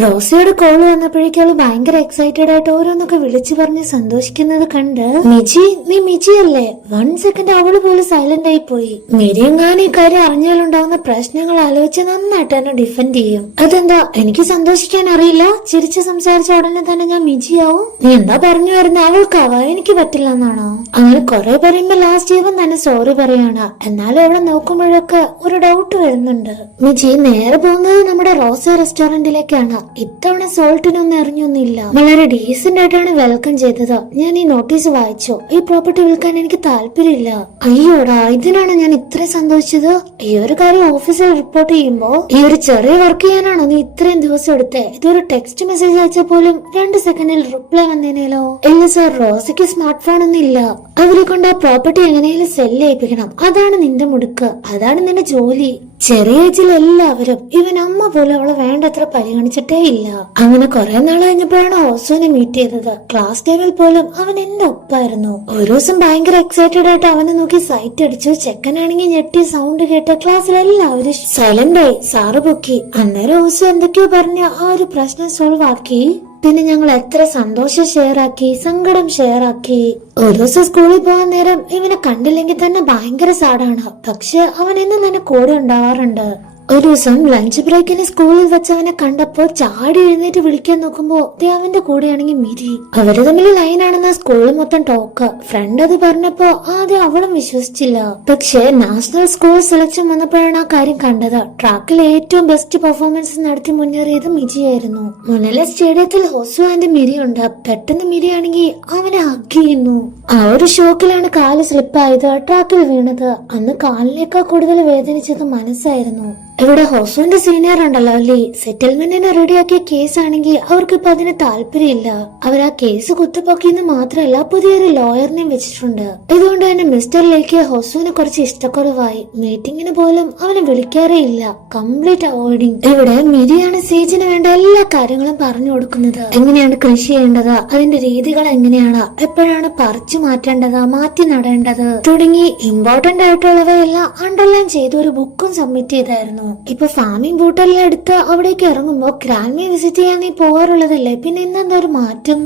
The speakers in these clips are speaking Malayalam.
റോസയുടെ കോൾ വന്നപ്പോഴേക്കും അവൾ ഭയങ്കര എക്സൈറ്റഡ് ആയിട്ട് ഓരോന്നൊക്കെ വിളിച്ചു പറഞ്ഞ് സന്തോഷിക്കുന്നത് കണ്ട് മിജി നീ മിജി അല്ലേ? വൺ സെക്കൻഡ് അവൾ പോലും സൈലന്റ് ആയി പോയി. മിരിയെങ്ങാനും ഈ കാര്യം അറിഞ്ഞാലുണ്ടാവുന്ന പ്രശ്നങ്ങൾ ആലോചിച്ച് നന്നായിട്ട് തന്നെ ഡിഫെൻഡ് ചെയ്യും. അതെന്താ എനിക്ക് സന്തോഷിക്കാൻ അറിയില്ല? ചിരിച്ച് സംസാരിച്ച ഉടനെ തന്നെ ഞാൻ മിജിയാവും നീ എന്താ പറഞ്ഞു വരുന്ന? അവൾക്കാവാ എനിക്ക് പറ്റില്ല എന്നാണോ? അങ്ങനെ കുറെ പറയുമ്പോ ലാസ്റ്റ് ഇവൻ തന്നെ സോറി പറയാണ്. എന്നാലും അവിടെ നോക്കുമ്പോഴൊക്കെ ഒരു ഡൗട്ട് വരുന്നുണ്ട്. മിജി നേരെ പോകുന്നത് നമ്മുടെ റോസ റെസ്റ്റോറന്റിലേക്കാണ് ഇത്തവണ സോൾട്ടിനൊന്നും അറിഞ്ഞൊന്നുമില്ല വളരെ ഡീസെന്റ് ആയിട്ടാണ് വെൽക്കം ചെയ്തത്. ഞാൻ ഈ നോട്ടീസ് വായിച്ചു. ഈ പ്രോപ്പർട്ടി വിൽക്കാൻ എനിക്ക് താല്പര്യമില്ല. അയ്യോടാ ഇതിനാണ് ഞാൻ ഇത്രയും സന്തോഷിച്ചത്? ഈ ഒരു കാര്യം ഓഫീസിൽ റിപ്പോർട്ട് ചെയ്യുമ്പോ ഈ ഒരു ചെറിയ വർക്ക് ചെയ്യാനാണോ നീ ഇത്രയും ദിവസം എടുത്തേ? ഇതൊരു ടെക്സ്റ്റ് മെസ്സേജ് അയച്ചാൽ പോലും രണ്ട് സെക്കൻഡിൽ റിപ്ലൈ വന്നേനേലോ? ഇല്ല സാർ റോസയ്ക്ക് സ്മാർട്ട് ഫോൺ ഒന്നും ഇല്ല. അവരെ കൊണ്ട് ആ പ്രോപ്പർട്ടി എങ്ങനെയാലും സെല്ല് ചെയ്യിപ്പിക്കണം. അതാണ് നിന്റെ മുടുക്ക്. അതാണ് നിന്റെ ജോലി. ചെറിയ ഏജിൽ എല്ലാവരും ഇവൻ അമ്മ പോലെ അവളെ വേണ്ടത്ര പരിഗണിച്ചിട്ടേ ഇല്ല. അങ്ങനെ കുറെ നാൾ കഴിഞ്ഞപ്പോഴാണ് ഓസോനെ മീറ്റ് ചെയ്തത്. ക്ലാസ് ടൈമിൽ പോലും അവൻ എന്റെ ഒപ്പായിരുന്നു. ഒരു ദിവസം ഭയങ്കര എക്സൈറ്റഡ് ആയിട്ട് അവനെ നോക്കി സൈറ്റ് അടിച്ചു. ചെക്കനാണെങ്കിൽ ഞെട്ടി സൗണ്ട് കേട്ട് ക്ലാസ്സിൽ എല്ലാവരും സൈലന്റ് ആയി സാറ് പൊക്കി. അന്നേരം ഓസോ എന്തൊക്കെയോ പറഞ്ഞ് ആ ഒരു പ്രശ്നം സോൾവ് ആക്കി. പിന്നെ ഞങ്ങൾ എത്ര സന്തോഷം ഷെയർ ആക്കി സങ്കടം ഷെയർ ആക്കി. ഒരു ദിവസം സ്കൂളിൽ പോകാൻ നേരം ഇവനെ കണ്ടില്ലെങ്കിൽ തന്നെ ഭയങ്കര സാഡാണ് പക്ഷെ അവൻ എന്നും തന്നെ കൂടെ ഉണ്ടാവാറുണ്ട്. ഒരു ദിവസം ലഞ്ച് ബ്രേക്കിന് സ്കൂളിൽ വെച്ച് അവനെ കണ്ടപ്പോ ചാടി എഴുന്നേറ്റ് വിളിക്കാൻ നോക്കുമ്പോ ദേ അവന്റെ കൂടെയാണെങ്കിൽ മിരി. അവർ തമ്മിൽ ലൈനാണെന്ന സ്കൂളിൽ മൊത്തം ടോക്ക് ഫ്രണ്ട് അത് പറഞ്ഞപ്പോ ആദ്യം അവളും വിശ്വസിച്ചില്ല. പക്ഷേ നാഷണൽ സ്കൂൾ സെലക്ഷൻ വന്നപ്പോഴാണ് ആ കാര്യം കണ്ടത്. ട്രാക്കിൽ ഏറ്റവും ബെസ്റ്റ് പെർഫോമൻസ് നടത്തി മുന്നേറിയത് മിജിയായിരുന്നു മുനല സ്റ്റേഡിയത്തിൽ ഹൊസു ആൻഡ് മിരി ഉണ്ട്. പെട്ടെന്ന് മിരിയാണെങ്കിൽ അവനെ ഹഗ് ചെയ്യുന്നു. ആ ഒരു ഷോക്കിലാണ് കാൽ സ്ലിപ്പായത് ട്രാക്കിൽ വീണത്. അന്ന് കാലിനേക്കാൾ കൂടുതൽ വേദനിച്ചത് മനസ്സായിരുന്നു. ഇവിടെ ഹോസുവിന്റെ സീനിയർ ഉണ്ടല്ലോ അല്ലേ സെറ്റിൽമെന്റിനെ റെഡിയാക്കിയ കേസ് ആണെങ്കിൽ അവർക്ക് ഇപ്പൊ അതിന് താല്പര്യമില്ല. അവർ ആ കേസ് കുത്തിപ്പൊക്കിയെന്ന് മാത്രമല്ല പുതിയൊരു ലോയറിനെയും വെച്ചിട്ടുണ്ട്. ഇതുകൊണ്ട് തന്നെ മിസ്റ്റർ ലേക്ക് ഹൊസുവിനെ കുറച്ച് ഇഷ്ടക്കുറവായി. മീറ്റിംഗിന് പോലും അവനെ വിളിക്കാറേ ഇല്ല. കംപ്ലീറ്റ് അവോയ്ഡിങ് ഇവിടെ മിരിയാണ് സേജിന് വേണ്ട എല്ലാ കാര്യങ്ങളും പറഞ്ഞു കൊടുക്കുന്നത്. എങ്ങനെയാണ് കൃഷി ചെയ്യേണ്ടത്? അതിന്റെ രീതികൾ എങ്ങനെയാണ്? എപ്പോഴാണ് പറിച്ചു മാറ്റേണ്ടത്? മാറ്റി നടേണ്ടത്? തുടങ്ങി ഇമ്പോർട്ടന്റ് ആയിട്ടുള്ളവയെല്ലാം അണ്ടർലൈൻ ചെയ്ത് ഒരു ബുക്കും സബ്മിറ്റ് ചെയ്തായിരുന്നു. ഇപ്പൊ ഫാമിംഗ് ബൂട്ടെല്ലാം എടുത്ത് അവിടേക്ക് ഇറങ്ങുമ്പോ ഗ്രാൻഡ്മി വിസിറ്റ് ചെയ്യാൻ നീ പോകാറുള്ളതല്ലേ? പിന്നെ ഇന്നെന്താ ഒരു മാറ്റം?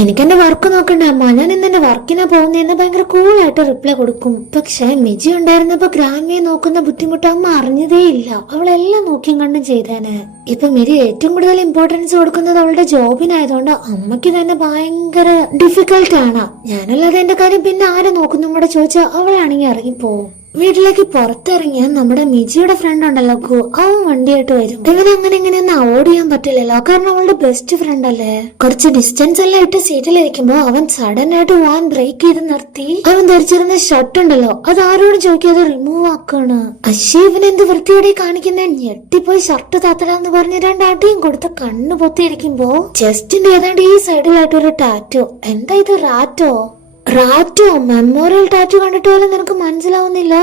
എനിക്ക് എന്റെ വർക്ക് നോക്കണ്ട അമ്മ. ഞാൻ ഇന്ന് എന്റെ വർക്കിനാ പോകുന്നതെന്ന് ഭയങ്കര കൂളായിട്ട് റിപ്ലൈ കൊടുക്കും. പക്ഷെ മിജി ഉണ്ടായിരുന്നപ്പോ ഗ്രാൻഡ്മിയെ നോക്കുന്ന ബുദ്ധിമുട്ട് അമ്മ അറിഞ്ഞതേ ഇല്ല അവളെല്ലാം നോക്കിയും കണ്ടും ചെയ്തേനെ. ഇപ്പൊ മിരി ഏറ്റവും കൂടുതൽ ഇമ്പോർട്ടൻസ് കൊടുക്കുന്നത് അവളുടെ ജോബിനായതുകൊണ്ട് അമ്മയ്ക്ക് തന്നെ ഭയങ്കര ഡിഫിക്കൽട്ട് ആണ്. ഞാനല്ലാതെ എന്റെ കാര്യം പിന്നെ ആരെ നോക്കുന്നു? കൂടെ ചോദിച്ചാൽ അവളാണെങ്കിൽ ഇറങ്ങിപ്പോവും വീട്ടിലേക്ക് പുറത്തിറങ്ങിയ നമ്മുടെ മിജിയുടെ ഫ്രണ്ട് ഉണ്ടല്ലോ കു അവൻ വണ്ടിയായിട്ട് വരും. ഇവന് അങ്ങനെ ഇങ്ങനെയൊന്നും അവോയ്ഡ് ചെയ്യാൻ പറ്റില്ലല്ലോ കാരണം അവളുടെ ബെസ്റ്റ് ഫ്രണ്ട് അല്ലേ? കുറച്ച് ഡിസ്റ്റൻസ് എല്ലാം ഇട്ട് സീറ്റിലിരിക്കുമ്പോ അവൻ സഡൻ ആയിട്ട് വാൻ ബ്രേക്ക് ചെയ്ത് നിർത്തി. അവൻ ധരിച്ചിരുന്ന ഷർട്ട് ഉണ്ടല്ലോ അത് ആരോട് ചോദിക്കാതെ റിമൂവ് ആക്കാണ്. അശ്ശി ഇവൻ എന്ത് വൃത്തിയോടെ കാണിക്കുന്ന? ഞെട്ടിപ്പോയി ഷർട്ട് താത്തലാന്ന് പറഞ്ഞ് രണ്ടാട്ടിയും കൊടുത്ത കണ്ണു പൊത്തിയിരിക്കുമ്പോ ചെസ്റ്റിന്റെ ഏതാണ്ട് ഈ സൈഡിലായിട്ട് ഒരു ടാറ്റോ എന്താ ഇത് റാറ്റോ? റാറ്റോ മെമ്മോറിയൽ ടാറ്റു കണ്ടിട്ട് പോലും നിനക്ക് മനസ്സിലാവുന്നില്ല?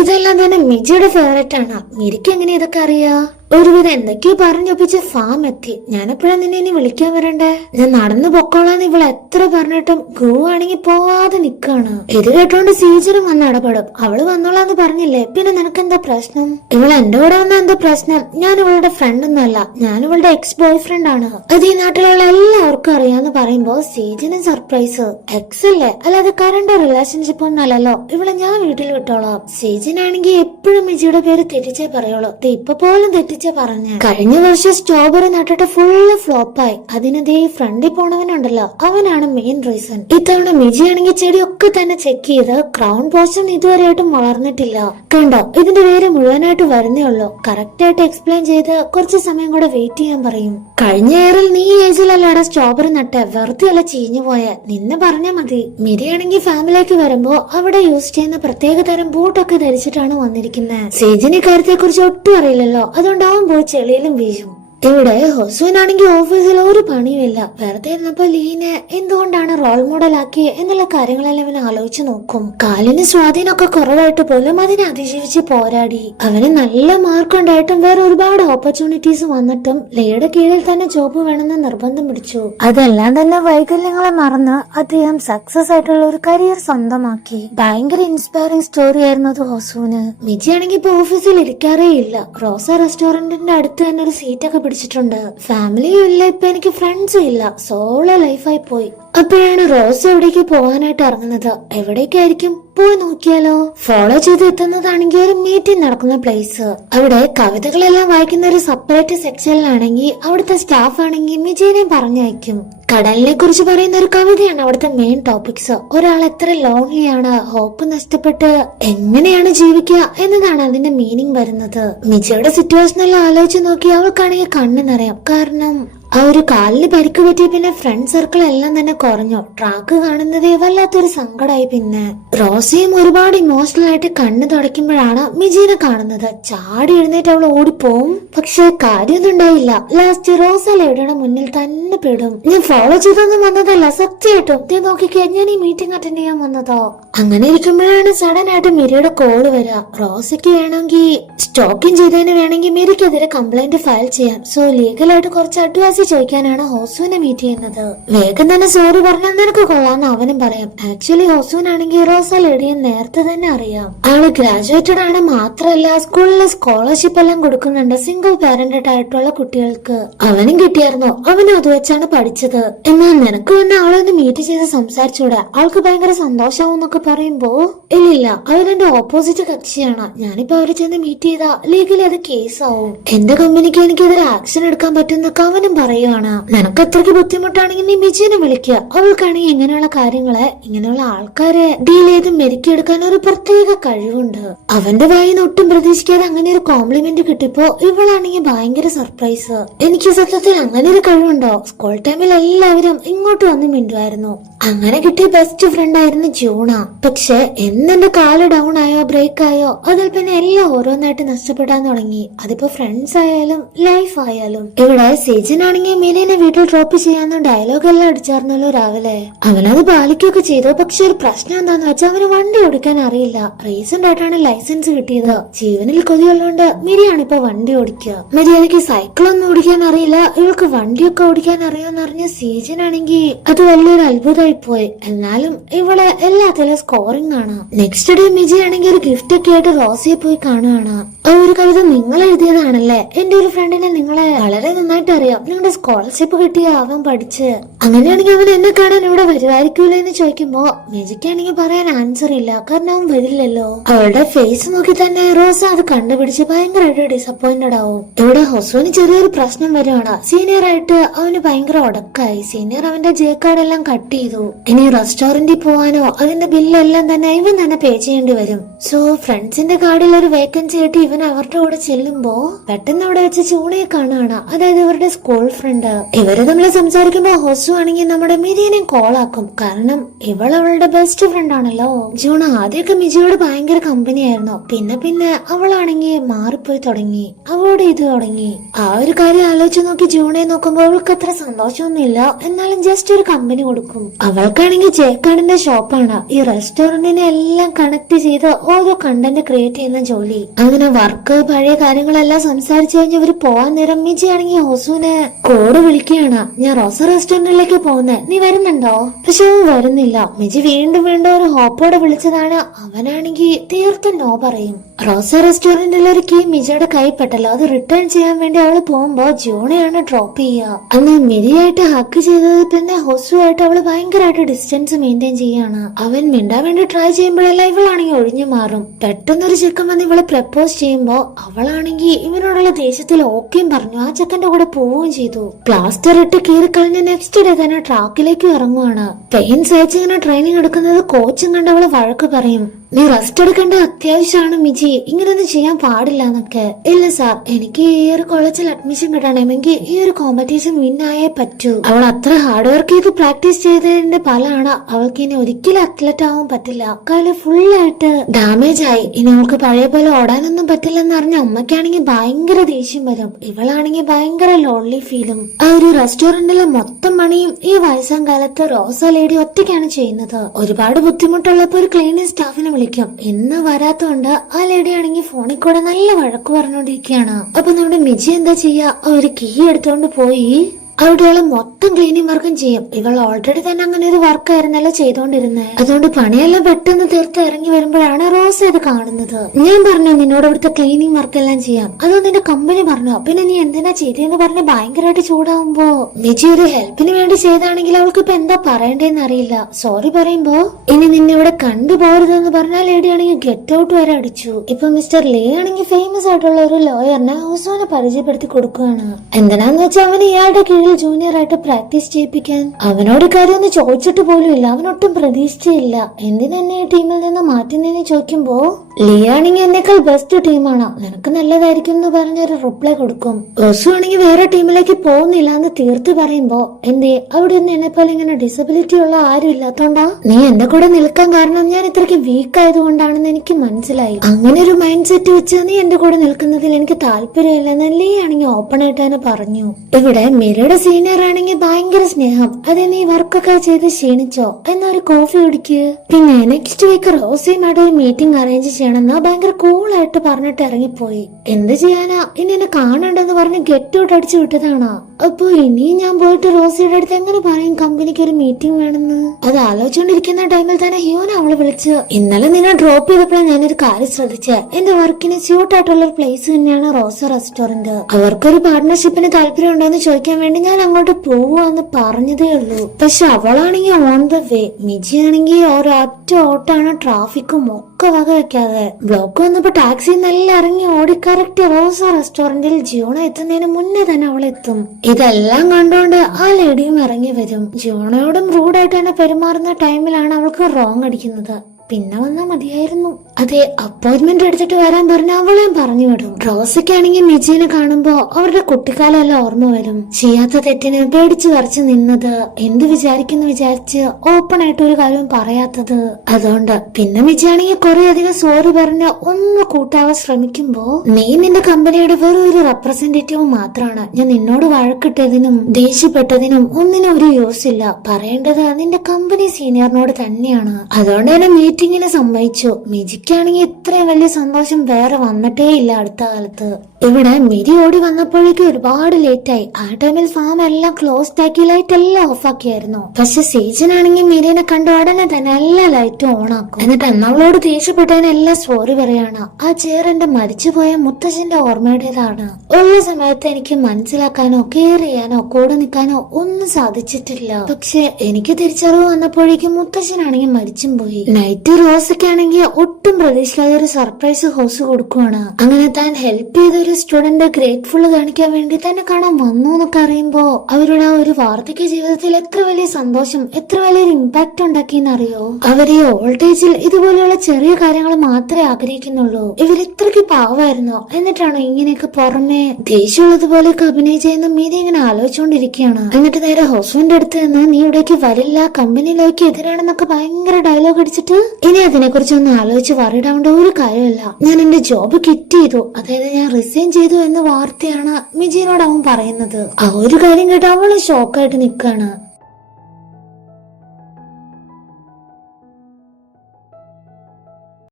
ഇതെല്ലാം തന്നെ മിജിയുടെ ഫേവറേറ്റ് ആണ്. മിരിക്ക് എങ്ങനെ ഇതൊക്കെ അറിയാ? ഒരുവിധം എന്തൊക്കെയോ പറഞ്ഞൊപ്പിച്ച് ഫാം എത്തി. ഞാനെപ്പോഴാ നിന്നെ ഇനി വിളിക്കാൻ വരണ്ടേ? ഞാൻ നടന്നു പൊക്കോളാന്ന് ഇവൾ എത്ര പറഞ്ഞിട്ടും ഗോ ആണെങ്കിൽ പോവാതെ നിക്കാണ്. ഇത് കേട്ടോണ്ട് സീജറും വന്ന് ഇടപെടും. അവൾ വന്നോളാന്ന് പറഞ്ഞില്ലേ? പിന്നെ നിനക്ക് എന്താ പ്രശ്നം? ഇവൾ എന്റെ കൂടെ വന്ന എന്താ പ്രശ്നം? ഞാൻ ഇവളുടെ ഫ്രണ്ട് ഒന്നല്ല ഞാൻ ഇവളുടെ എക്സ് ബോയ് ഫ്രണ്ട് ആണ്. അത് ഈ നാട്ടിലുള്ള എല്ലാവർക്കും അറിയാന്ന് പറയുമ്പോ സീജനും സർപ്രൈസ് എക്സ് അല്ലേ? അല്ലാതെ കറണ്ട് റിലേഷൻഷിപ്പ് ഒന്നും അല്ലല്ലോ. ഇവളെ ഞാൻ വീട്ടിൽ വിട്ടോളാം. സീജനാണെങ്കിൽ എപ്പോഴും മിജിയുടെ പേര് തെറ്റിച്ചേ പറയുള്ളൂ. ഇപ്പൊ പോലും തെറ്റിച്ചേ പറഞ്ഞ കഴിഞ്ഞ വർഷം സ്ട്രോബെറി നട്ടിട്ട് ഫുള്ള് ഫ്ലോപ്പായി അതിനതേ ഫ്രണ്ടിൽ പോണവനുണ്ടല്ലോ. അവനാണ് മെയിൻ റീസൺ ഇത്തവണ മിജി ആണെങ്കിൽ ചെടിയൊക്കെ തന്നെ ചെക്ക് ചെയ്ത് ക്രൗൺ പോർഷൻ ഇതുവരെയായിട്ടും വളർന്നിട്ടില്ല. കണ്ടോ? ഇതിന്റെ പേര് മുഴുവനായിട്ട് വരുന്നേ ഉള്ളൂ. കറക്റ്റ് ആയിട്ട് എക്സ്പ്ലെയിൻ ചെയ്ത് കുറച്ച് സമയം കൂടെ വെയിറ്റ് ചെയ്യാൻ പറയും. കഴിഞ്ഞ ഏറിൽ നീ ഏജിലല്ലാടെ സ്ട്രോബെറി നട്ട് വെറുതെ അല്ല ചീഞ്ഞു പോയ. നിന്നെ പറഞ്ഞാ മതി. മിരിയാണെങ്കിൽ ഫാമിലിക്ക് വരുമ്പോ അവിടെ യൂസ് ചെയ്യുന്ന പ്രത്യേക തരം ബൂട്ടൊക്കെ ധരിച്ചിട്ടാണ് വന്നിരിക്കുന്നത് സേജിന് കാര്യത്തെ കുറിച്ച് ഒട്ടും അറിയില്ലല്ലോ. അതുകൊണ്ട് പോയി ചെളിയിലും വീഴും ഇവിടെ ഹൊസുവിനാണെങ്കിൽ ഓഫീസിൽ ഒരു പണിയുമില്ല. വെറുതെ ഇരുന്നപ്പോ ലീനെ എന്തുകൊണ്ടാണ് റോൾ മോഡൽ ആക്കി എന്നുള്ള കാര്യങ്ങളെല്ലാം അവൻ ആലോചിച്ച് നോക്കും. കാലിന് സ്വാധീനമൊക്കെ കുറവായിട്ട് പോലും അതിനെ അതിജീവിച്ച് പോരാടി. അവന് നല്ല മാർക്ക് ഉണ്ടായിട്ടും വേറെ ഒരുപാട് ഓപ്പർച്യൂണിറ്റീസ് വന്നിട്ടും ലീയുടെ കീഴിൽ തന്നെ ജോബ് വേണമെന്ന് നിർബന്ധം പിടിച്ചു. അതെല്ലാം തന്നെ വൈകല്യങ്ങളെ മറന്ന് അദ്ദേഹം സക്സസ് ആയിട്ടുള്ള ഒരു കരിയർ സ്വന്തമാക്കി. ഭയങ്കര ഇൻസ്പയറിംഗ് സ്റ്റോറി ആയിരുന്നു അത് ഹൊസുവിന്. മിജി ആണെങ്കിൽ ഇപ്പൊ ഓഫീസിൽ ഇരിക്കാറേ ഇല്ല. റോസ റെസ്റ്റോറന്റിന്റെ അടുത്ത് തന്നെ ഒരു സീറ്റൊക്കെ കണ്ടുപിടിച്ചിട്ടുണ്ട് ഫാമിലിയും ഇല്ല ഇപ്പൊ എനിക്ക് ഫ്രണ്ട്സും ഇല്ല. സോളോ ലൈഫായി പോയി. അപ്പോഴാണ് റോസ് എവിടേക്ക് പോകാനായിട്ട് ഇറങ്ങുന്നത്? എവിടേക്കായിരിക്കും? പോയി നോക്കിയാലോ? ഫോളോ ചെയ്ത് എത്തുന്നതാണെങ്കിൽ ഒരു മീറ്റിംഗ് നടക്കുന്ന പ്ലേസ് അവിടെ കവിതകളെല്ലാം വായിക്കുന്ന ഒരു സെപ്പറേറ്റ് സെക്ഷനിലാണെങ്കിൽ അവിടുത്തെ സ്റ്റാഫ് ആണെങ്കിൽ മിജീനെ പറഞ്ഞയക്കും. കടലിനെ കുറിച്ച് പറയുന്ന ഒരു കവിതയാണ് അവിടുത്തെ മെയിൻ ടോപ്പിക്സ് ഒരാൾ എത്ര ലോൺലിയാണ് ഹോപ്പ് നഷ്ടപ്പെട്ട് എങ്ങനെയാണ് ജീവിക്കുക എന്നതാണ് അതിന്റെ മീനിങ് വരുന്നത്. മിജയുടെ സിറ്റുവേഷൻ എല്ലാം ആലോചിച്ച് നോക്കി അവൾക്കാണെങ്കിൽ കണ്ണെന്നറിയാം നിറയാം. കാരണം ആ ഒരു കാലിന് പരിക്ക് പറ്റി പിന്നെ ഫ്രണ്ട് സർക്കിൾ എല്ലാം തന്നെ കുറഞ്ഞു. ട്രാക്ക് കാണുന്നതേ വല്ലാത്തൊരു സങ്കടമായി പിന്നെ. റോസയും ഒരുപാട് ഇമോഷണൽ ആയിട്ട് കണ്ണു തുടയ്ക്കുമ്പോഴാണ് മിജീനെ കാണുന്നത്. ചാടി എഴുന്നേറ്റ് അവൾ ഓടിപ്പോവും. പക്ഷെ കാര്യമൊന്നും ഉണ്ടായില്ല. ലാസ്റ്റ് റോസ റോസലയുടെ മുന്നിൽ തന്നെ പെടും. ഞാൻ ഫോളോ ചെയ്തൊന്നും വന്നതല്ല. സത്യമായിട്ടും. ഞാൻ നോക്കിക്കേ ഞാൻ ഈ മീറ്റിംഗ് അറ്റൻഡ് ചെയ്യാൻ വന്നതോ? അങ്ങനെ ഇരിക്കുമ്പോഴാണ് സഡൻ ആയിട്ട് മിരിയുടെ കോൾ വരിക റോസയ്ക്ക് വേണമെങ്കിൽ സ്റ്റോക്കിംഗ് ചെയ്തതിന് വേണമെങ്കിൽ മിരിക്കെതിരെ കംപ്ലൈന്റ് ഫയൽ ചെയ്യാം. സോ ലീഗലായിട്ട് കുറച്ച് അഡ്വൈസ് ചോദിക്കാനാണ് ഹോസുവിനെ മീറ്റ് ചെയ്യുന്നത്. വേഗം തന്നെ സോറി പറഞ്ഞാൽ നിനക്ക് കൊള്ളാന്ന് അവനും പറയാം. ആക്ച്വലി ഹോസുവിനാണെങ്കിൽ റോസ ലേഡിയെ നേരത്തെ തന്നെ അറിയാം. അയാൾ ഗ്രാജുവേറ്റഡ് ആണ് മാത്രമല്ല സ്കൂളിലെ സ്കോളർഷിപ്പ് എല്ലാം കൊടുക്കുന്നുണ്ട് സിംഗിൾ പാരന്റഡ് ആയിട്ടുള്ള കുട്ടികൾക്ക്. അവനും കിട്ടിയായിരുന്നു അവനും അത് വെച്ചാണ് പഠിച്ചത്. എന്നാൽ നിനക്ക് വന്ന ഒന്ന് മീറ്റ് ചെയ്ത് സംസാരിച്ചൂടെ? ആൾക്ക് ഭയങ്കര സന്തോഷാവും എന്നൊക്കെ പറയുമ്പോ? ഇല്ലില്ല അവരെന്റെ ഓപ്പോസിറ്റ് കക്ഷിയാണ്. ഞാനിപ്പോ അവരെ ചെന്ന് മീറ്റ് ചെയ്താ ലീഗലി അത് കേസാവും എന്റെ കമ്പനിക്ക് എനിക്കെതിരെ ആക്ഷൻ എടുക്കാൻ പറ്റുന്നൊക്കെ അവനും പറയുവാണ് നിനക്ക് അത്രയ്ക്ക് ബുദ്ധിമുട്ടാണെങ്കിൽ നീ വിജയനെ വിളിക്കുക. അവൾക്കാണെങ്കിൽ ഇങ്ങനെയുള്ള കാര്യങ്ങളെ ഇങ്ങനെയുള്ള ആൾക്കാരെ ഡീൽ ചെയ്ത് മെരുക്കിയെടുക്കാൻ ഒരു പ്രത്യേക കഴിവുണ്ട്. അവന്റെ വായിന്ന് ഒട്ടും പ്രതീക്ഷിക്കാതെ അങ്ങനെ ഒരു കോംപ്ലിമെന്റ് കിട്ടിയപ്പോ ഇവളാണെങ്കിൽ ഭയങ്കര സർപ്രൈസ് എനിക്ക് സത്യത്തിൽ അങ്ങനെ ഒരു കഴിവുണ്ടോ? സ്കൂൾ ടൈമിൽ എല്ലാവരും ഇങ്ങോട്ട് വന്ന് മിണ്ടുമായിരുന്നു. അങ്ങനെ കിട്ടിയ ബെസ്റ്റ് ഫ്രണ്ട് ആയിരുന്നു ജൂണ. പക്ഷെ എന്നെന്റെ കാൽ ഡൗൺ ആയോ ബ്രേക്ക് ആയോ അതിൽ പിന്നെ എല്ലാം ഓരോന്നായിട്ട് നഷ്ടപ്പെടാൻ തുടങ്ങി. അതിപ്പോ ഫ്രണ്ട്സ് ആയാലും ലൈഫ് ആയാലും. ഇവിടെ സീജൻ ആണെങ്കിൽ മിനിനെ വീട്ടിൽ ഡ്രോപ്പ് ചെയ്യാന്ന് ഡയലോഗ് എല്ലാം അടിച്ചായിരുന്നല്ലോ രാവിലെ. അവനത് പാലിക്കുകയൊക്കെ ചെയ്തു. പക്ഷെ ഒരു പ്രശ്നം എന്താന്ന് വെച്ചാൽ അവന് വണ്ടി ഓടിക്കാൻ അറിയില്ല. റീസെന്റ് ആയിട്ടാണ് ലൈസൻസ് കിട്ടിയത്. ജീവനിൽ കൊതിയുള്ളതുകൊണ്ട് മിരിയാണ് ഇപ്പൊ വണ്ടി ഓടിക്കുക. മര്യാദയ്ക്ക് സൈക്കിളൊന്നും ഓടിക്കാൻ അറിയില്ല. ഇവൾക്ക് വണ്ടിയൊക്കെ ഓടിക്കാൻ അറിയാന്ന് അറിഞ്ഞ സീജൻ ആണെങ്കിൽ അത് വലിയൊരു അത്ഭുതമായി പോയി. എന്നാലും ഇവിടെ എല്ലാത്തിലും സ്കോറിംഗ് ആണ്. നെക്സ്റ്റ് ഡേ മിജി ആണെങ്കിൽ ഒരു ഗിഫ്റ്റ് ഒക്കെ ആയിട്ട് റോസിയെ പോയി കാണുകയാണ് ആ ഒരു കവിത നിങ്ങൾ എഴുതിയതാണല്ലേ? എന്റെ ഒരു ഫ്രണ്ടിനെ നിങ്ങളെ വളരെ നന്നായിട്ട് അറിയാം. നിങ്ങളുടെ സ്കോളർഷിപ്പ് കിട്ടിയ അവൻ പഠിച്ച്. അങ്ങനെയാണെങ്കിൽ അവൻ എന്നെ കാണാൻ ഇവിടെ വരുമായിരിക്കൂല എന്ന് ചോദിക്കുമ്പോ മെജിക്കാണെങ്കിൽ പറയാൻ ആൻസർ ഇല്ല. കാരണം അവൻ വരില്ലല്ലോ. അവളുടെ ഫേസ് നോക്കി തന്നെ റോസ അത് കണ്ടുപിടിച്ച് ഭയങ്കരമായിട്ട് ഡിസപ്പോയിന്റഡ് ആവും. ഇവിടെ ഹൊസുവിന് ചെറിയൊരു പ്രശ്നം വരുവാണ്. സീനിയർ ആയിട്ട് അവന് ഭയങ്കര ഉടക്കായി സീനിയർ അവന്റെ ജെ കാർഡ് എല്ലാം കട്ട് ചെയ്തു. ഇനി റെസ്റ്റോറന്റിൽ പോവാനോ അതിന്റെ ബില്ലെല്ലാം തന്നെ ഇവൻ തന്നെ പേ ചെയ്യേണ്ടി വരും. സോ ഫ്രണ്ട്സിന്റെ കാർഡിൽ ഒരു വേക്കൻസി ആയിട്ട് ഇവൻ അവരുടെ കൂടെ ചെല്ലുമ്പോ പെട്ടെന്ന് അവിടെ വെച്ച് ചൂണയെ കാണുകയാണ് അതായത് ഇവരുടെ സ്കൂൾ ഫ്രണ്ട് ഇവർ നമ്മൾ സംസാരിക്കുമ്പോ ഹൊസു ആണെങ്കിൽ നമ്മുടെ മിഥിയനെയും കോൾ ആക്കും. കാരണം ഇവൾ അവളുടെ ബെസ്റ്റ് ഫ്രണ്ട് ആണല്ലോ. ജൂണ ആദ്യമൊക്കെ മിജിയോട് ഭയങ്കര കമ്പനി ആയിരുന്നു. പിന്നെ പിന്നെ അവളാണെങ്കിൽ മാറിപ്പോയി തുടങ്ങി. അവളോട് ഇത് തുടങ്ങി. ആ ഒരു കാര്യം ആലോചിച്ച് നോക്കി ജൂണയെ നോക്കുമ്പോൾ അവൾക്ക് അത്ര സന്തോഷമൊന്നുമില്ല. എന്നാലും ജസ്റ്റ് ഒരു കമ്പനി കൊടുക്കും. അവൾക്കാണെങ്കിൽ ജേക്കാടിന്റെ ഷോപ്പാണ് ഈ റെസ്റ്റോറന്റിനെ എല്ലാം കണക്ട് ചെയ്ത് ഓരോ കണ്ടന്റ് ക്രിയേറ്റ് ചെയ്യുന്ന ജോലി. അങ്ങനെ വർക്ക് പഴയ കാര്യങ്ങളെല്ലാം സംസാരിച്ചു കഴിഞ്ഞ് ഇവർ പോവാൻ നേരം മിജി ഹോസുവിനെ കോഡ് വിളിക്കുകയാണ്. ഞാൻ റോസ റെസ്റ്റോറന്റിലേക്ക് പോകുന്നേ. നീ വരുന്നുണ്ടോ? പക്ഷെ വരുന്നില്ല. മിജി വീണ്ടും വീണ്ടും ഒരു ഹോപ്പോടെ വിളിച്ചതാണ്. അവനാണെങ്കിൽ തീർത്തും നോ പറയും. റോസ റെസ്റ്റോറന്റിൽ ഒരു കീ മിജയുടെ കൈപ്പെട്ടല്ലോ. അത് റിട്ടേൺ ചെയ്യാൻ വേണ്ടി അവൾ പോകുമ്പോ ജോണയാണ് ഡ്രോപ്പ് ചെയ്യുക. അന്ന് മിരിയായിട്ട് ഹക്ക് ചെയ്തത് പിന്നെ ഹൊസുവായിട്ട് അവൾ ഭയങ്കരമായിട്ട് ഡിസ്റ്റൻസ് മെയിന്റെയിൻ ചെയ്യാണ്. അവൻ മിണ്ടാൻ വേണ്ടി ട്രൈ ചെയ്യുമ്പോഴെല്ലാം ഇവളാണെങ്കിൽ ഒഴിഞ്ഞു മാറും. പെട്ടെന്നൊരു ചെക്കൻ വന്ന് ഇവളെ പ്രപ്പോസ് ചെയ്യുമ്പോ അവളാണെങ്കിൽ ഇവനോടുള്ള ദേഷ്യത്തിൽ ഓക്കെയും പറഞ്ഞു. ആ ചെക്കന്റെ കൂടെ പോവുകയും ചെയ്തു. പ്ലാസ്റ്റർ ഇട്ട് കീറിക്കളഞ്ഞ് നെക്സ്റ്റ് ഡേ തന്നെ ട്രാക്കിലേക്ക് ഇറങ്ങുവാണ്. പെയിൻ സഹിച്ച് ഇങ്ങനെ ട്രെയിനിങ് എടുക്കുന്നത് കോച്ചും കണ്ട് അവൾ വഴക്ക് പറയും. നീ റെസ്റ്റ് എടുക്കേണ്ട അത്യാവശ്യമാണ് മിജി. ഇങ്ങനൊന്നും ചെയ്യാൻ പാടില്ല എന്നൊക്കെ ഇല്ല സാർ എനിക്ക് ഈ ഒരു കോളേജിൽ അഡ്മിഷൻ കിട്ടണമെങ്കിൽ ഈ ഒരു കോമ്പറ്റീഷൻ വിൻ ആയേ പറ്റൂ. അവൾ അത്ര ഹാർഡ് വർക്ക് ചെയ്ത് പ്രാക്ടീസ് ചെയ്തതിന്റെ ഫലമാണ് അവൾക്ക് ഇനി ഒരിക്കലും അത്ലറ്റ് ആവാൻ പറ്റില്ല. കാൽ ഫുൾ ആയിട്ട് ഡാമേജ് ആയി. ഇനി അവൾക്ക് പഴയ പോലെ ഓടാനൊന്നും പറ്റില്ലെന്ന് അറിഞ്ഞ അമ്മയ്ക്കാണെങ്കിൽ ഭയങ്കര ദേഷ്യം വരും. ഇവളാണെങ്കിൽ ഭയങ്കര ലോൺലി ഫീലും ആ ഒരു റെസ്റ്റോറന്റിലെ മൊത്തം പണിയും ഈ വയസ്സാം കാലത്ത് റോസ ലേഡി ഒറ്റയ്ക്കാണ് ചെയ്യുന്നത്. ഒരുപാട് ബുദ്ധിമുട്ടുള്ളപ്പോ ഒരു ക്ലീനിങ് സ്റ്റാഫിനെ വിളിക്കും. ഇന്ന് വരാത്തോണ്ട് ആ ആണെങ്കിൽ ഫോണിൽ കൂടെ നല്ല വഴക്ക് പറഞ്ഞോണ്ടിരിക്കുകയാണ്. അപ്പൊ നമ്മുടെ മിജി എന്താ ചെയ്യാ? ഒരു കീ എടുത്തോണ്ട് പോയി. അവിടെയുള്ള മൊത്തം ക്ലീനിങ് വർക്കും ചെയ്യും. ഇവൾ ഓൾറെഡി തന്നെ അങ്ങനെ ഒരു വർക്ക് ആയിരുന്നല്ലോ ചെയ്തോണ്ടിരുന്നത് അതുകൊണ്ട് പണിയെല്ലാം പെട്ടെന്ന് തീർത്ത് ഇറങ്ങി വരുമ്പോഴാണ് റോസ് ഇത് കാണുന്നത്. ഞാൻ പറഞ്ഞു നിന്നോട് ഇവിടുത്തെ ക്ലീനിങ് വർക്ക് എല്ലാം ചെയ്യാം. അതൊന്നും നിന്റെ കമ്പനി പറഞ്ഞു? പിന്നെ നീ എന്തിനാ ചെയ്തെന്ന് പറഞ്ഞ് ഭയങ്കരമായിട്ട് ചൂടാവുമ്പോ? നിജി ഒരു ഹെൽപ്പിന് വേണ്ടി ചെയ്താണെങ്കിൽ അവൾക്ക് ഇപ്പൊ എന്താ പറയണ്ടേന്ന് അറിയില്ല. സോറി പറയുമ്പോ ഇനി നിന്നെ ഇവിടെ കണ്ടുപോകരുതെന്ന് പറഞ്ഞാൽ ലേഡി ആണെങ്കിൽ ഗെറ്റ് ഔട്ട് വരെ അടിച്ചു. ഇപ്പൊ മിസ്റ്റർ ലേ ആണെങ്കിൽ ഫേമസ് ആയിട്ടുള്ള ഒരു ലോയറിനെ ഹൗസോനെ പരിചയപ്പെടുത്തി കൊടുക്കുകയാണ്. എന്തിനാന്ന് വെച്ചാൽ അവന് ഇയാളുടെ കീഴിൽ ജൂനിയർ ആയിട്ട് പ്രാക്ടീസ് ചെയ്യിപ്പിക്കാൻ അവനോട് കാര്യം ചോദിച്ചിട്ട് പോലും ഇല്ല അവനൊട്ടും പ്രതീക്ഷിച്ചില്ല എന്തിനെന്നെ ടീമിൽ നിന്ന് മാറ്റുന്നതെന്ന് ചോദിക്കുമ്പോ? ലേ ആണെങ്കിൽ എന്നേക്കാൾ ബെസ്റ്റ് ടീമാണ്. നിനക്ക് നല്ലതായിരിക്കും എന്ന് പറഞ്ഞൊരു റിപ്ലൈ കൊടുക്കും. ബസ് ആണെങ്കിൽ വേറെ ടീമിലേക്ക് പോകുന്നില്ല എന്ന് തീർത്ത് പറയുമ്പോ എന്തേ അവിടെ ഒന്നും എന്നെ പോലെ ഇങ്ങനെ ഡിസബിലിറ്റി ഉള്ള ആരും ഇല്ലാത്തോണ്ടാ? നീ എന്റെ കൂടെ നിൽക്കാൻ കാരണം ഞാൻ ഇത്രയ്ക്ക് വീക്ക് ആയതുകൊണ്ടാണെന്ന് എനിക്ക് മനസ്സിലായി. അങ്ങനെ ഒരു മൈൻഡ് സെറ്റ് വെച്ച് നീ എന്റെ കൂടെ നിൽക്കുന്നതിൽ എനിക്ക് താല്പര്യമില്ലെന്ന് ലീ ആണെങ്കിൽ ഓപ്പൺ ആയിട്ട് തന്നെ പറഞ്ഞു. ഇവിടെ മിരയുടെ സീനിയർ ആണെങ്കിൽ ഭയങ്കര സ്നേഹം. അതെ നീ വർക്കൊക്കെ ചെയ്ത് ക്ഷീണിച്ചോ? എന്നാ ഒരു കോഫി കുടിക്ക്. പിന്നെ നെക്സ്റ്റ് വീക്ക് റോസിയുമായിട്ട് ഒരു മീറ്റിംഗ് അറേഞ്ച് ചെയ്യണമെന്ന് ഭയങ്കര കൂളായിട്ട് പറഞ്ഞിട്ട് ഇറങ്ങിപ്പോയി. എന്ത് ചെയ്യാനാ? ഇനി എന്നെ കാണണ്ടെന്ന് പറഞ്ഞ് ഗെറ്റ് ഔട്ട് അടിച്ചു വിട്ടതാണോ? അപ്പൊ ഇനി ഞാൻ പോയിട്ട് റോസിയുടെ അടുത്ത് എങ്ങനെ പറയും കമ്പനിക്ക് ഒരു മീറ്റിംഗ് വേണമെന്ന്? അത് ആലോചിച്ചുകൊണ്ടിരിക്കുന്ന ടൈമിൽ തന്നെ ഹ്യൂന അവളെ വിളിച്ച് ഇന്നലെ നിന്നെ ഡ്രോപ്പ് ചെയ്തപ്പോഴാണ് ഞാനൊരു കാര്യം ശ്രദ്ധിച്ചേ. എന്റെ വർക്കിന് സ്യൂട്ട് ആയിട്ടുള്ള ഒരു പ്ലേസ് തന്നെയാണ് റോസ റെസ്റ്റോറന്റ് അവർക്കൊരു പാർട്ട്ണർഷിപ്പിന് താല്പര്യം ഉണ്ടോ എന്ന് ചോദിക്കാൻ വേണ്ടി ഞാൻ അങ്ങോട്ട് പോവാന്ന് പറഞ്ഞതേ ഉള്ളൂ. പക്ഷെ അവളാണെങ്കിൽ ഓൺ ദ വേ മിജി ആണെങ്കിൽ ഒരൊറ്റ ഓട്ടാണ് ട്രാഫിക്കും ഒക്കെ വക വെക്കാതെ ബ്ലോക്ക് വന്നപ്പോ ടാക്സി നല്ല ഇറങ്ങി ഓടി കറക്റ്റ് റോസ റെസ്റ്റോറന്റിൽ ജിയോണ എത്തുന്നതിന് മുന്നേ തന്നെ അവൾ എത്തും. ഇതെല്ലാം കണ്ടോണ്ട് ആ ലേഡിയും ഇറങ്ങി വരും. ജിയോണയോടും റൂഡായിട്ട് തന്നെ പെരുമാറുന്ന ടൈമിലാണ് അവൾക്ക് റോങ് അടിക്കുന്നത്. പിന്നെ വന്നാ മതിയായിരുന്നു. അതെ അപ്പോയിന്റ്മെന്റ് എടുത്തിട്ട് വരാൻ പറഞ്ഞ അവളെയും പറഞ്ഞു വിടും. റോസയ്ക്കാണെങ്കിൽ മിജീനെ കാണുമ്പോ അവരുടെ കുട്ടിക്കാലം ഓർമ്മ വരും. ചെയ്യാത്ത തെറ്റിന് പേടിച്ചു വരച്ച് നിന്നത് എന്ത് വിചാരിക്കുന്നു വിചാരിച്ച് ഓപ്പൺ ആയിട്ട് ഒരു കാര്യവും പറയാത്തത്. അതുകൊണ്ട് പിന്നെ മിജിയാണെങ്കിൽ കുറെ അധികം സോറി പറഞ്ഞ് ഒന്ന് കൂട്ടാവാൻ ശ്രമിക്കുമ്പോ നീ നിന്റെ കമ്പനിയുടെ വെറും ഒരു റെപ്രസെന്റേറ്റീവ് മാത്രമാണ് ഞാൻ നിന്നോട് വഴക്കിട്ടതിനും ദേഷ്യപ്പെട്ടതിനും ഒന്നിനും ഒരു യൂസ് ഇല്ല. പറയേണ്ടത് നിന്റെ കമ്പനി സീനിയറിനോട് തന്നെയാണ്. അതുകൊണ്ട് തന്നെ മീറ്റിങ്ങിന് സമ്മതിച്ചു. മിജിക്കാണെങ്കിൽ ഇത്രയും വലിയ സന്തോഷം വേറെ വന്നിട്ടേ ഇല്ല അടുത്ത കാലത്ത്. ഇവിടെ മിരി ഓടി വന്നപ്പോഴേക്കും ഒരുപാട് ലേറ്റ് ആയി. ആ ടൈമിൽ ഫാം എല്ലാം ക്ലോസ്ഡ് ആക്കി ലൈറ്റ് എല്ലാം ഓഫ് ആക്കിയായിരുന്നു. പക്ഷെ സേജനാണെങ്കിൽ മിരിനെ കണ്ട ഉടനെ തന്നെ എല്ലാ ലൈറ്റും ഓൺ ആക്കും. എന്നിട്ട് അന്നവളോട് ദേഷ്യപ്പെട്ടതിനെല്ലാം സ്റ്റോറി പറയാണ്. ആ ചെയർ എന്റെ മരിച്ചുപോയ മുത്തശ്ശന്റെ ഓർമ്മയുടേതാണ്. ഉള്ള സമയത്ത് എനിക്ക് മനസ്സിലാക്കാനോ കെയർ ചെയ്യാനോ കൂടെ നിൽക്കാനോ ഒന്നും സാധിച്ചിട്ടില്ല. പക്ഷെ എനിക്ക് തിരിച്ചറിവ് വന്നപ്പോഴേക്കും മുത്തശ്ശനാണെങ്കിൽ മരിച്ചും പോയി. നൈറ്റ് റോസൊക്കെയാണെങ്കിൽ ഒട്ടും പ്രതീക്ഷിക്കാതെ ഒരു സർപ്രൈസ് ഹോസ് കൊടുക്കുവാണ്. അങ്ങനെ താൻ ഹെൽപ്പ് ചെയ്ത ഒരു സ്റ്റുഡന്റ് ഗ്രേറ്റ്ഫുൾ കാണിക്കാൻ വേണ്ടി തന്നെ കാണാൻ വന്നു എന്നൊക്കെ അറിയുമ്പോ അവരുടെ ആ ഒരു വാർദ്ധക്യ ജീവിതത്തിൽ എത്ര വലിയ സന്തോഷം എത്ര വലിയൊരു ഇമ്പാക്ട് ഉണ്ടാക്കിയെന്ന് അറിയോ അവർ ഈ ഓൾഡ് ഇതുപോലെയുള്ള ചെറിയ കാര്യങ്ങൾ മാത്രമേ ആഗ്രഹിക്കുന്നുള്ളൂ. ഇവർ ഇത്രയ്ക്ക് പാവായിരുന്നു എന്നിട്ടാണോ ഇങ്ങനെയൊക്കെ പുറമെ ദേഷ്യമുള്ളതുപോലെയൊക്കെ ചെയ്യുന്ന മീതി ഇങ്ങനെ ആലോചിച്ചുകൊണ്ടിരിക്കുകയാണ്. എന്നിട്ട് നേരെ ഹസ്ബൻഡ് അടുത്ത് നിന്ന് നീ ഇവിടേക്ക് വരില്ല കമ്പനിയിലേക്ക് എതിരാണെന്നൊക്കെ ഭയങ്കര ഡയലോഗ് അടിച്ചിട്ട്? ഇനി അതിനെ കുറിച്ചൊന്നും ആലോചിച്ച് വറിയിടാവേണ്ട ഒരു കാര്യമല്ല. ഞാൻ എന്റെ ജോബ് കിറ്റ് ചെയ്തു. അതായത് ഞാൻ റിസൈൻ ചെയ്തു എന്ന വാർത്തയാണ് മിജിനോട് അവൻ പറയുന്നത്. ആ ഒരു കാര്യം കേട്ട് അവൾ ഷോക്കായിട്ട് നിൽക്കാണ്